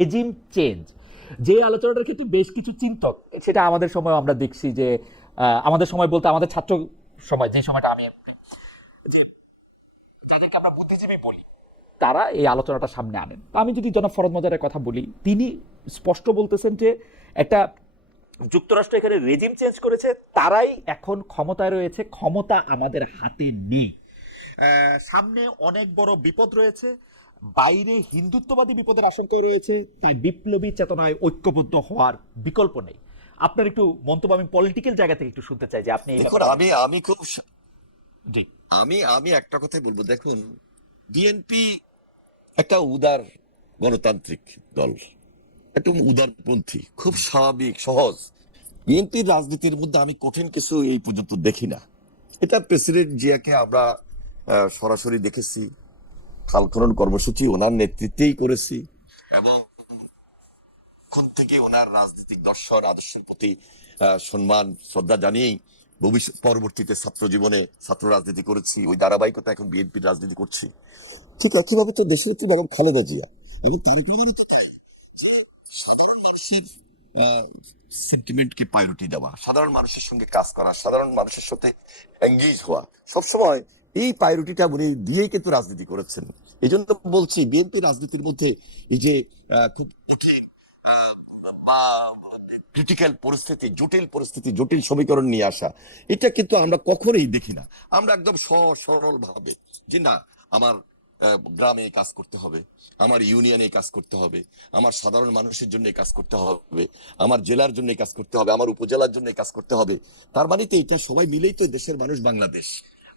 Regime change, যে আলোচনাটার ক্ষেত্রে বেশ কিছু চিন্তক, সেটা আমাদের সময় আমরা দেখছি যে আমাদের সময় বলতে আমাদের ছাত্র সময়, যে সময়টা আমি, যে যাদেরকে আমরা বুদ্ধিজীবী বলি, তারা এই আলোচনাটা সামনে আনেন। তো আমি যদি জনাব ফরদ মজারের কথা বলি, তিনি স্পষ্ট বলতেছেন যে একটা যুক্তরাষ্ট্র এখানে রেজিম চেঞ্জ করেছে, তারাই এখন ক্ষমতায় রয়েছে, ক্ষমতা আমাদের হাতে নেই। সামনে অনেক বড় বিপদ রয়েছে, বাইরে হিন্দুত্ববাদী বিপদের আশঙ্কা রয়েছে, তাই বিপ্লবী চেতনায় ঐক্যবদ্ধ হওয়ার বিকল্প নেই। আপনার একটু মন্তব্য আমি পলিটিক্যাল জায়গা থেকে একটু শুনতে চাই যে আপনি এই দেখুন, ব্যাপারে। আমি আমি খুব জি। আমি আমি একটা কথাই বলবো। দেখুন, বিএনপি একটা উদার গণতান্ত্রিক দল, একটু উদারপন্থী, খুব স্বাভাবিক, সহজ। বিএনপির রাজনীতির মধ্যে আমি কঠিন কিছু এই পর্যন্ত দেখি না। এটা প্রেসিডেন্ট জিয়াকে আমরা সরাসরি দেখেছি, খাল খনন কর্মসূচি ওনার নেতৃত্বেই করেছি, এবং কোন থেকে ওনার রাজনৈতিক দর্শন আদর্শের প্রতি সম্মান শ্রদ্ধা জানিয়েই ভবিষ্যৎ পরবর্তীতে ছাত্র জীবনে ছাত্র রাজনীতি করেছি। ওই ধারাবাহিকতা এখন বিএনপির রাজনীতি করছি। ঠিক একইভাবে তো দেশের একটি বেগম খালেদা জিয়া এবং তার প্রমাণিত সাধারণ মানুষের সেন্টিমেন্টকে প্রায়োরিটি দেওয়া, সাধারণ মানুষের সঙ্গে কাজ করা, সাধারণ মানুষের সাথে এঙ্গেজ হওয়া, সবসময় এই প্রায়োরিটিটা উনি দিয়েই কিন্তু রাজনীতি করেছেন। এই জন্য বলছি, বিএনপি রাজনীতির মধ্যে এই যে খুব কঠিন বা ক্রিটিক্যাল পরিস্থিতি, জটিল পরিস্থিতি, জটিল সমীকরণ নিয়ে আসা, এটা কিন্তু আমরা কখনোই দেখি না। আমরা একদম সহজ সরল ভাবে যে না, আমার গ্রামে কাজ করতে হবে, আমার ইউনিয়নে কাজ করতে হবে, আমার সাধারণ মানুষের জন্য কাজ করতে হবে, আমার জেলার জন্য কাজ করতে হবে, আমার উপজেলার জন্য কাজ করতে হবে। তার মানে তো এটা সবাই মিলেই তো দেশের মানুষ, বাংলাদেশ।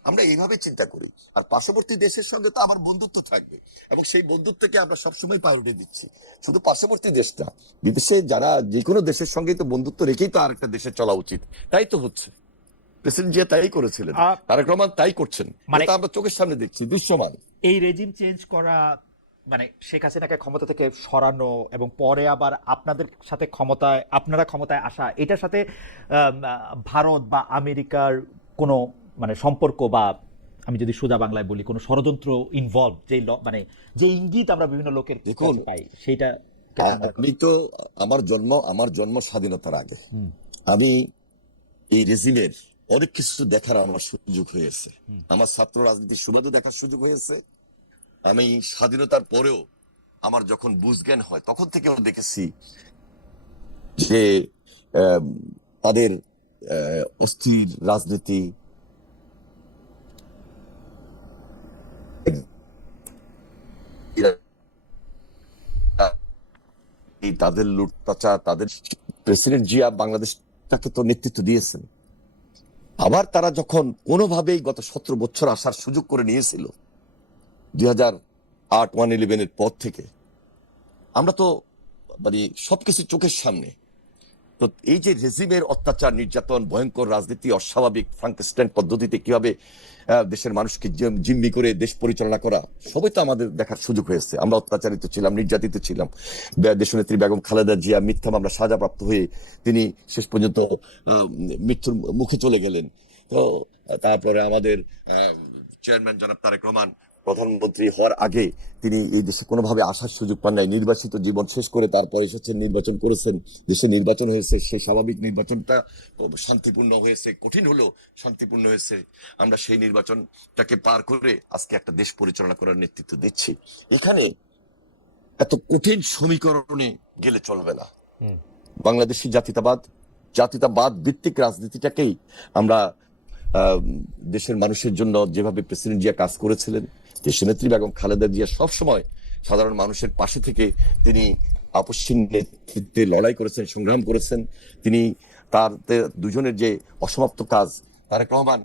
আমরা এইভাবে চিন্তা করি। আর পার্শ্ববর্তী দেশের সঙ্গে তো আমার বন্ধুত্ব থাকবে, এবং সেই বন্ধুত্বকে আমরা সবসময় প্রায়োরিটি দিচ্ছি। শুধু পার্শ্ববর্তী দেশটা, বিদেশে যারা, যে কোনো দেশের সঙ্গে তো বন্ধুত্ব রেখেই তো আরেকটা দেশে চলা উচিত। তাই তো হচ্ছে, প্রেসিডেন্ট জিয়া তাই করেছিলেন, তারেক রহমান তাই করছেন, মানে এটা আমরা চোখের সামনে দেখছি, দৃশ্যমান। এই রেজিম চেঞ্জ করা, মানে শেখ হাসিনাকে ক্ষমতা থেকে সরানো এবং পরে আবার আপনাদের সাথে ক্ষমতায়, আপনারা ক্ষমতায় আসা, এটার সাথে ভারত বা আমেরিকার কোনো মানে সম্পর্ক, বা আমি যদি সোজা বাংলায় বলি কোনো ষড়যন্ত্র ইনভলভ, যে মানে যে ইঙ্গিত আমরা বিভিন্ন লোকের দেখুন, কাছে পাই, সেইটা আমি তো, আমার জন্ম স্বাধীনতার আগে। আমি এই রেজিমের অনেক কিছু দেখার আমার সুযোগ হয়েছে। আমার ছাত্র রাজনীতির সুবাদও দেখার সুযোগ হয়েছে। আমি স্বাধীনতার পরেও আমার যখন বুঝজ্ঞান হয়, তখন থেকেও দেখেছি যে আম, তাদের অস্থির রাজনীতি, তাদের লুটপাচার, তাদের, প্রেসিডেন্ট জিয়া বাংলাদেশটাকে তো নেতৃত্ব দিয়েছেন। আবার তারা যখন কোনোভাবেই গত 17 বছর আসার সুযোগ করে নিয়েছিল 2008 1/11-এর পর থেকে, আমরা তো মানে সবকিছু চোখের সামনে। তো এই যে রেজিমের অত্যাচার, নির্যাতন, ভয়ঙ্কর রাজনীতি, অস্বাভাবিক ফ্রাঙ্কেস্টাইন পদ্ধতিতে কিভাবে দেশের মানুষকে জিম্মি করে দেশ পরিচালনা করা, সবই তো আমাদের দেখার সুযোগ হয়েছে। আমরা অত্যাচারিত ছিলাম, নির্যাতিত ছিলাম। দেশনেত্রী বেগম খালেদা জিয়া মিথ্যা মামলা সাজাপ্রাপ্ত হয়ে তিনি শেষ পর্যন্ত মৃত্যুর মুখে চলে গেলেন। তো তারপরে আমাদের চেয়ারম্যান জনাব তারেক রহমান প্রধানমন্ত্রী হওয়ার আগে তিনি এই দেশে কোনোভাবে আসার সুযোগ পান নাই, নির্বাসিত জীবন শেষ করে তারপরে এসেছেন, নির্বাচন করেছেন, দেশে নির্বাচন হয়েছে। সেই স্বাভাবিক নির্বাচনটা শান্তিপূর্ণ হয়েছে, কঠিন হলেও শান্তিপূর্ণ হয়েছে। আমরা সেই নির্বাচনটাকে পার করে আজকে একটা দেশ পরিচালনা করার নেতৃত্ব দিচ্ছি। এখানে এত কঠিন সমীকরণে গেলে চলবে না। বাংলাদেশি জাতীয়তাবাদ ভিত্তিক রাজনীতিটাকেই আমরা দেশের মানুষের জন্য, যেভাবে প্রেসিডেন্ট জিয়া কাজ করেছিলেন, দেশনেত্রী বেগম খালেদা জিয়া সবসময় সাধারণ মানুষের পাশে থেকে তিনি আপসহীন নেতৃত্বে লড়াই করেছেন, সংগ্রাম করেছেন। তিনি তার দুজনের যে অসমাপ্ত কাজ, তারেক রহমান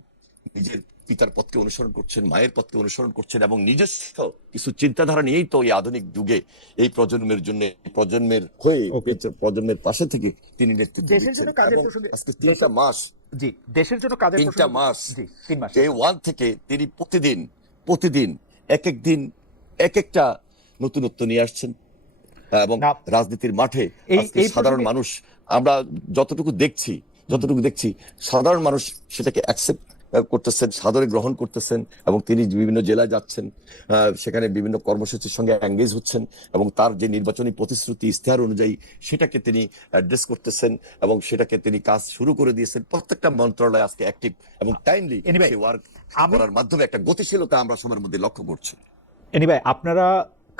নিজের পিতার পথকে অনুসরণ করছেন, মায়ের পথকে অনুসরণ করছেন, এবং নিজস্ব কিছু চিন্তাধারা নিয়েই তো এই আধুনিক যুগে এই প্রজন্মের জন্য, প্রজন্মের হয়ে, প্রজন্মের পাশে থেকে তিনি নেতৃত্ব দিচ্ছেন। এবং আজকে 3টা মাস, জি, দেশের জন্য কাজের 3টা মাস, জি 3 মাস ডে 1 থেকে তিনি প্রতিদিন এক এক দিন এক একটা নতুনত্ব নিয়ে আসছেন। এবং রাজনীতির মাঠে আজকে সাধারণ মানুষ, আমরা যতটুকু দেখছি সাধারণ মানুষ সেটাকে অ্যাকসেপ্ট করতেছেন, সাদরে গ্রহণ করতেছেন, এবং তিনি বিভিন্ন জেলায় যাচ্ছেন, সেখানে বিভিন্ন কর্মসূচির সঙ্গে এঙ্গেজ হচ্ছেন, এবং তার যে নির্বাচনী প্রতিশ্রুতি ইশতেহার অনুযায়ী সেটাকে তিনি অ্যাড্রেস করতেছেন, এবং সেটাকে তিনি কাজ শুরু করে দিয়েছেন। প্রত্যেকটা মন্ত্রণালয় আজকে অ্যাক্টিভ এবং টাইমলি এনিওয়ে সেই ওয়ার্ক আমি করার মাধ্যমে একটা গতিশীলতা আমরা সবার মধ্যে লক্ষ্য করছি। এনিওয়ে আপনারা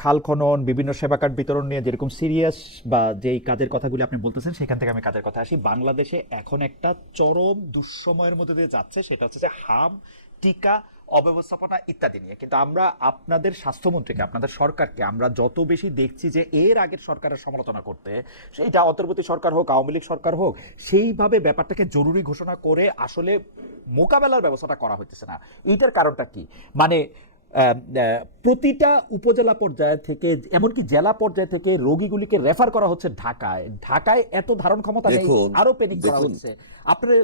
খাল খনন, বিভিন্ন সেবা কার্ড বিতরণ নিয়ে যেরকম সিরিয়াস বা যেই কাজের কথাগুলি আপনি বলতেছেন, সেখান থেকে আমি কাজের কথা আসি। বাংলাদেশে এখন একটা চরম দুঃসময়ের মধ্যে দিয়ে যাচ্ছে, সেটা হচ্ছে যে হাম, টিকা, অব্যবস্থাপনা ইত্যাদি নিয়ে। কিন্তু আমরা আপনাদের স্বাস্থ্যমন্ত্রীকে, আপনাদের সরকারকে আমরা যত বেশি দেখছি যে এর আগের সরকারের সমালোচনা করতে, সেইটা অন্তর্বর্তী সরকার হোক, আওয়ামী লীগ সরকার হোক, সেইভাবে ব্যাপারটাকে জরুরি ঘোষণা করে আসলে মোকাবেলার ব্যবস্থাটা করা হইতেছে না। এইটার কারণটা কি? মানে প্রতিটা উপজেলা পর্যায় থেকে, এমনকি জেলা পর্যায় থেকে রোগীগুলিকে রেফার করা হচ্ছে ঢাকায়। ঢাকায় এত ধারণ ক্ষমতা নেই, দেখুন আরো প্যানিক করা দেখুন হচ্ছে। আপনারা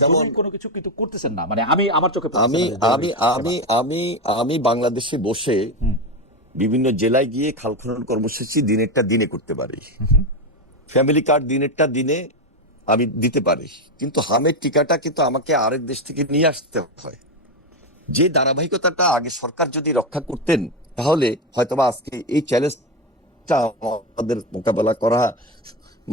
যেমন জরুরি কোনো কিছু কিন্তু করতেছেন না, মানে আমি আমার চোখে পড়তেছে আমি না যে জরুরি আমি সেবা। আমি আমি আমি বাংলাদেশে বসে হুম, বিভিন্ন জেলায় গিয়ে খাল খনন কর্মসূচি দিনেরটা দিনে করতে পারি, হুম, ফ্যামিলি কার্ড দিনেরটা দিনে আমি দিতে পারি, কিন্তু হামের টিকাটা কিন্তু আমাকে আরেক দেশ থেকে নিয়ে আসতে হয়। যে ধারাবাহিকতাটা আগে সরকার যদি রক্ষা করতেন, তাহলে হয়তোবা আজকে এই চ্যালেঞ্জটা আমাদের মোকাবেলা করা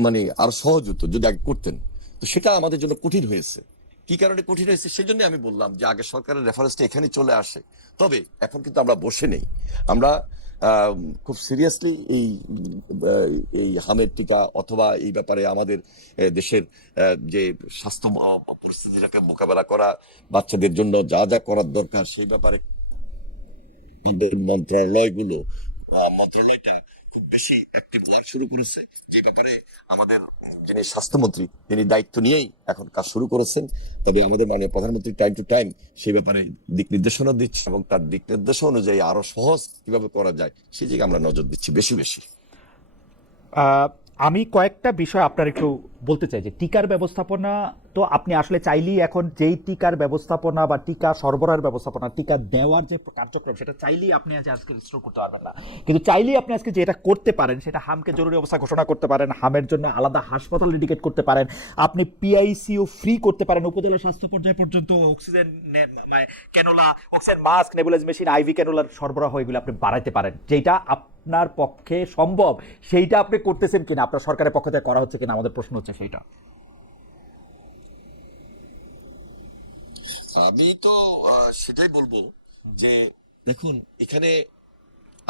মানে আরো সহজ হতো যদি আগে করতেন। তো সেটা আমাদের জন্য কঠিন হয়েছে। কি কারণে কঠিন হয়েছে সেজন্য আমি বললাম যে আগে সরকারের রেফারেন্সটা এখানে চলে আসে। তবে এখন কিন্তু আমরা বসে নেই, আমরা খুব সিরিয়াসলি এই হামের টিকা অথবা এই ব্যাপারে আমাদের দেশের যে স্বাস্থ্য পরিস্থিতিটাকে মোকাবেলা করা, বাচ্চাদের জন্য যা যা করার দরকার সেই ব্যাপারে আমাদের মন্ত্রণালয়টা খুব বেশি অ্যাক্টিভ ওয়ার্ক শুরু করেছে। যে ব্যাপারে আমাদের যিনি স্বাস্থ্যমন্ত্রী তিনি দায়িত্ব নিয়েই এখন কাজ শুরু করেছেন। তবে আমাদের মাননীয় প্রধানমন্ত্রী টাইম টু টাইম সেই ব্যাপারে দিক নির্দেশনা দিচ্ছে, এবং তার দিক নির্দেশনা অনুযায়ী আরো সহজ কিভাবে করা যায় সেই দিকে আমরা নজর দিচ্ছি বেশি বেশি। আহ, আমি কয়েকটা বিষয় আপনার একটু বলতে চাই। যে টিকার ব্যবস্থাপনা, তো আপনি আসলে চাইলেই এখন যেই টিকার ব্যবস্থাপনা বা টিকা সরবরাহের ব্যবস্থাপনা, টিকা দেওয়ার যে কার্যক্রম, সেটা চাইলেই আপনি আজকে স্টোর করতে পারবেন না। কিন্তু চাইলেই আপনি আজকে যেটা করতে পারেন, সেটা হামকে জরুরি অবস্থা ঘোষণা করতে পারেন, হামের জন্য আলাদা হাসপাতাল ডেডিকেট করতে পারেন, আপনি পিআইসিইউ ফ্রি করতে পারেন, উপজেলা স্বাস্থ্য পর্যায় পর্যন্ত অক্সিজেন, মানে cannula, oxygen mask, nebulise machine, IV ক্যানোলার সরবরাহ এগুলো আপনি বাড়াইতে পারেন। যেটা আপনার পক্ষে সম্ভব সেইটা আপনি করতেছেন কিনা, আপনার সরকারের পক্ষ থেকে করা হচ্ছে কিনা, আমাদের প্রশ্ন হচ্ছে সেইটা। আমি তো সেটাই বলবো যে দেখুন, এখানে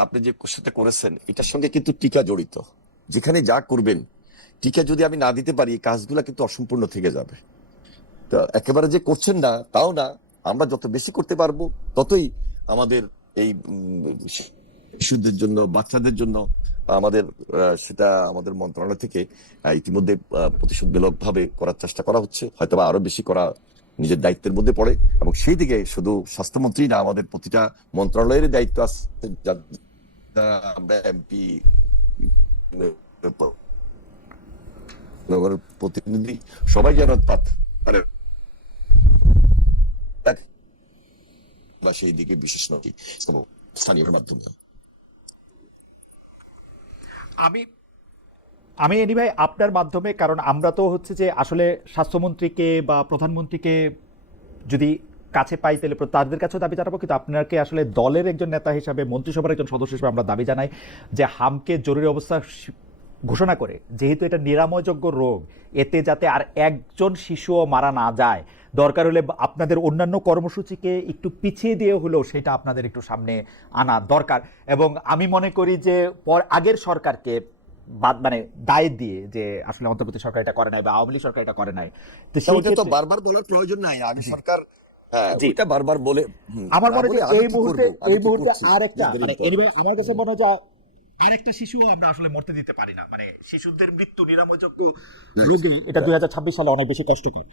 আপনি যে কোশ্চেনটা করেছেন এটার সঙ্গে কিন্তু টিকা জড়িত। যেখানে যা করবেন, টিকা যদি আমি না দিতে পারি, এই কাজগুলা কিন্তু অসম্পূর্ণ থেকে যাবে। তো একেবারে যে করছেন না তাও না, আমরা যত বেশি করতে পারবো ততই আমাদের এই শিশুদের জন্য, বাচ্চাদের জন্য আমাদের সেটা আমাদের মন্ত্রণালয় থেকে ইতিমধ্যে প্রতিশোধমূলক ভাবে করার চেষ্টা করা হচ্ছে। হয়তোবা আরো বেশি করা নিজের দায়িত্বের মধ্যে পড়ে, এবং সেই দিকে শুধু স্বাস্থ্যমন্ত্রী না, আমাদের প্রতিটা মন্ত্রণালয়ের দায়িত্ব আছে। আমরা এমপি, নগরের প্রতিনিধি সবাই যেন পারে বা সেই দিকে বিশেষ নজর স্থানীয় মাধ্যমে। আমি আমি এনিভাই আপনার মাধ্যমে, কারণ আমরা তো হচ্ছে যে আসলে স্বাস্থ্যমন্ত্রীকে বা প্রধানমন্ত্রীকে যদি কাছে পাই তাহলে তাদের কাছেও দাবি জানাবো, কিন্তু আপনাকে আসলে দলের একজন নেতা হিসাবে, মন্ত্রিসভার একজন সদস্য হিসেবে আমরা দাবি জানাই যে হামকে জরুরি অবস্থা ঘোষণা করে, যেহেতু এটা নিরাময়যোগ্য রোগ, এতে যাতে আর একজন শিশুও মারা না যায়, দরকার হলে আপনাদের অন্যান্য কর্মসূচিকে একটু পিছিয়ে দিয়ে হলেও সেটা আপনাদের একটু সামনে আনা দরকার। এবং আমি মনে করি যে আগের সরকারকে মানে দায় দিয়ে যে আসলে অন্তর্বর্তী সরকার এটা করে নাই বা আওয়ামী লীগ সরকার এটা করে নাই, তো সেই ওটা তো ক্ষেত্রে বারবার বলার প্রয়োজন নাই। আগে সরকার জি, ওইটা বারবার বলে আমার না মনে বলে হয় আগে এই কি মুহূর্তে করবো, আগে কি করছি, আর একটা, very মানে important। anyway, আমার কাছে মনে হয় যে আর একটা শিশুও আমরা আসলে মরতে দিতে পারি না। মানে শিশুদের মৃত্যু নিরাময়যোগ্য রোগে এটা 2026 সালে অনেক বেশি কষ্টকর।